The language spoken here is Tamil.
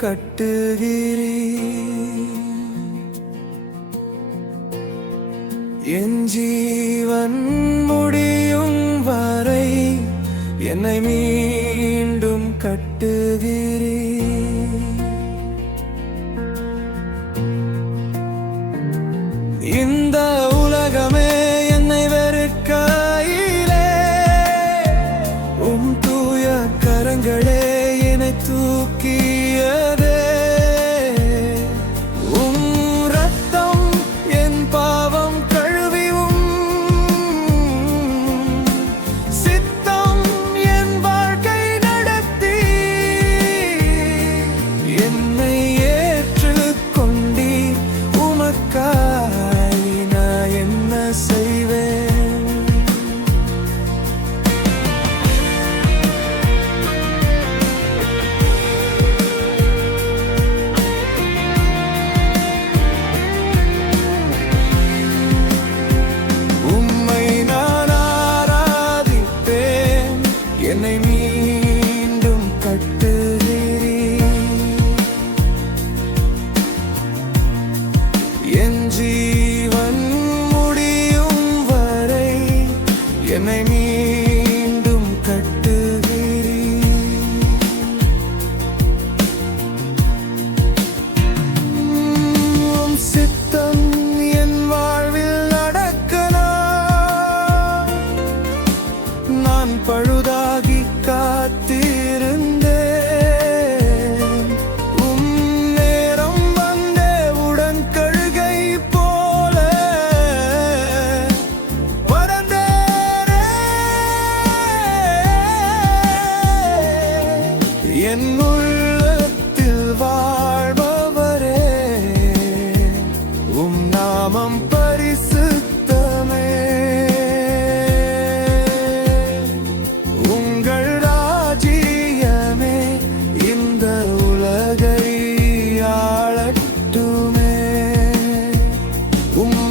கட்டுகிறீ என் ஜீவன் முடியும் வரை என்னை மீண்டும் கட்டுகிறீ என்னை மீண்டும் கட்டுகிறீ என் ஜீ O